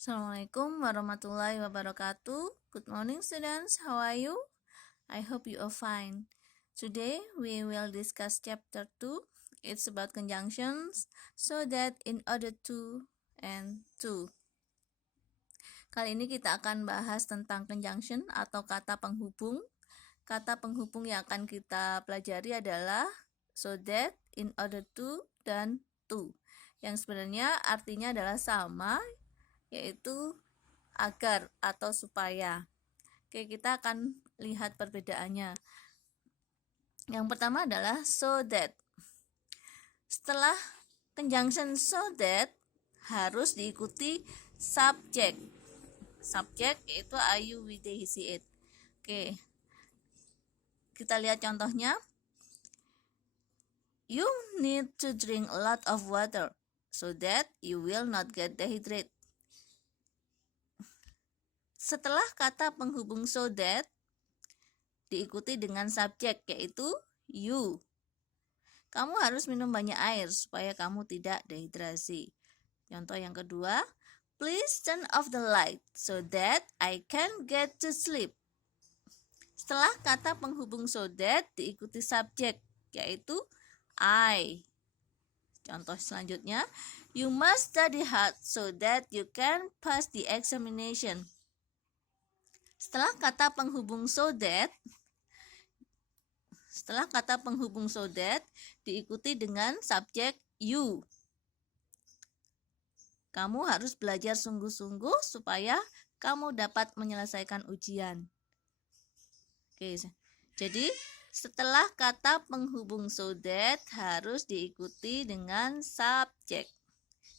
Assalamualaikum warahmatullahi wabarakatuh. Good morning students, how are you? I hope you are fine. Today we will discuss chapter 2. It's about conjunctions, so that, in order to, and to. Kali ini kita akan bahas tentang conjunction atau kata penghubung. Kata penghubung yang akan kita pelajari adalah so that, in order to, dan to. Yang sebenarnya artinya adalah sama, yaitu agar atau supaya. Oke, kita akan lihat perbedaannya. Yang pertama adalah so that. Setelah conjunction so that harus diikuti subjek. Subjek yaitu I, you, we, they, he, she, it. Oke. Kita lihat contohnya. You need to drink a lot of water so that you will not get dehydrated. Setelah kata penghubung so that diikuti dengan subjek yaitu you. Kamu harus minum banyak air supaya kamu tidak dehidrasi. Contoh yang kedua, please turn off the light so that I can get to sleep. Setelah kata penghubung so that diikuti subjek yaitu I. Contoh selanjutnya, you must study hard so that you can pass the examination. Setelah kata penghubung so that diikuti dengan subjek you. Kamu harus belajar sungguh-sungguh supaya kamu dapat menyelesaikan ujian. Oke, jadi setelah kata penghubung so that harus diikuti dengan subjek.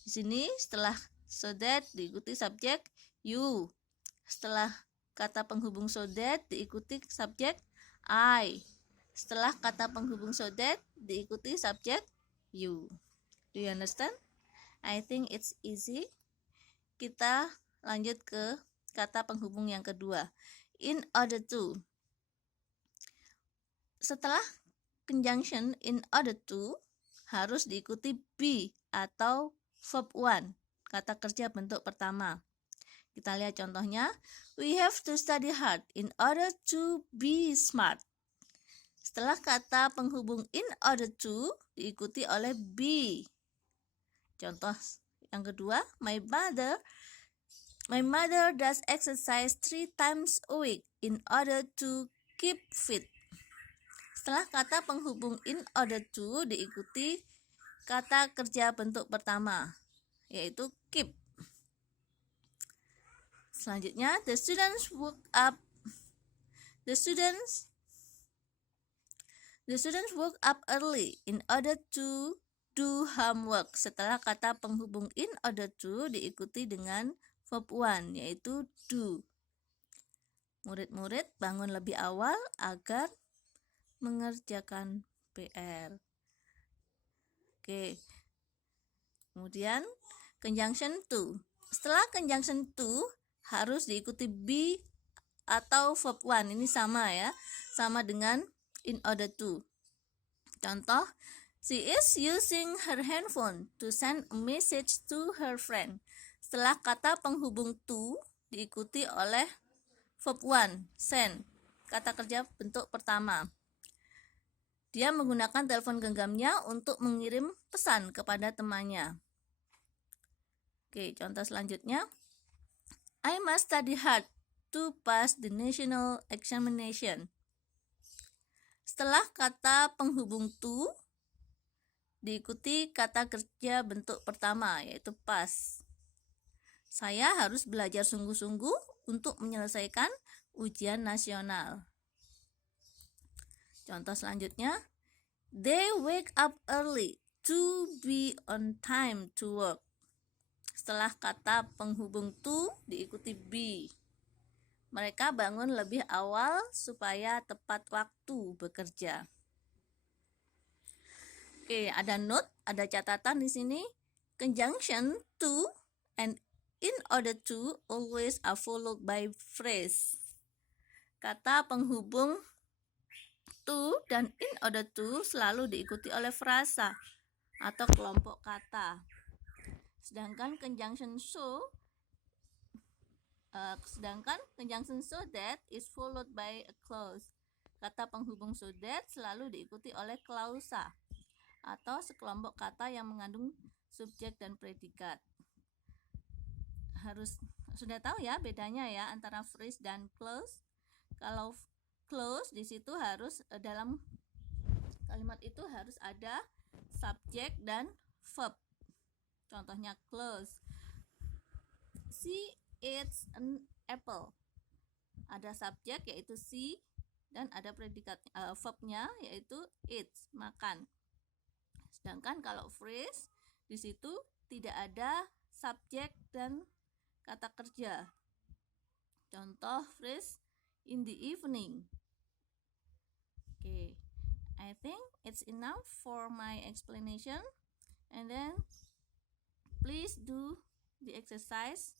Di sini setelah so that diikuti subjek you. Setelah kata penghubung so that diikuti subjek I. Setelah kata penghubung so that diikuti subjek you. Do you understand? I think it's easy. Kita lanjut ke kata penghubung yang kedua. In order to. Setelah conjunction in order to harus diikuti be atau verb 1. Kata kerja bentuk pertama. Kita lihat contohnya. We have to study hard in order to be smart. Setelah kata penghubung in order to diikuti oleh be. Contoh yang kedua, my mother does exercise 3 times a week in order to keep fit. Setelah kata penghubung in order to diikuti kata kerja bentuk pertama, yaitu keep. Selanjutnya, the students woke up early in order to do homework. Setelah kata penghubung in order to diikuti dengan verb 1, yaitu do. Murid-murid bangun lebih awal agar mengerjakan PR. Oke. Kemudian conjunction to. Setelah conjunction to harus diikuti be atau verb 1. Ini sama ya. Sama dengan in order to. Contoh, she is using her handphone to send a message to her friend. Setelah kata penghubung to diikuti oleh verb 1, send. Kata kerja bentuk pertama. Dia menggunakan telepon genggamnya untuk mengirim pesan kepada temannya. Oke, contoh selanjutnya. I must study hard to pass the national examination. Setelah kata penghubung to diikuti kata kerja bentuk pertama, yaitu pass. Saya harus belajar sungguh-sungguh untuk menyelesaikan ujian nasional. Contoh selanjutnya, they wake up early to be on time to work. Setelah kata penghubung to diikuti be. Mereka bangun lebih awal supaya tepat waktu bekerja. Oke, ada note, ada catatan di sini. Conjunction to and in order to always are followed by phrase. Kata penghubung to dan in order to selalu diikuti oleh frasa atau kelompok kata. Sedangkan conjunction so Sedangkan conjunction so that is followed by a clause. Kata penghubung so that selalu diikuti oleh klausa atau sekelompok kata yang mengandung subjek dan predikat. Harus sudah tahu ya bedanya ya antara phrase dan clause. Kalau clause di situ harus dalam kalimat itu harus ada subjek dan verb. Contohnya clause. She eats an apple. Ada subjek yaitu she dan ada predikat verbnya yaitu eats, makan. Sedangkan kalau phrase di situ tidak ada subjek dan kata kerja. Contoh phrase in the evening. Okay, I think it's enough for my explanation. And then please do the exercise.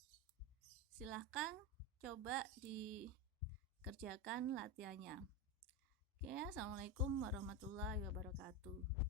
Silahkan coba dikerjakan latihannya. Oke, assalamualaikum warahmatullahi wabarakatuh.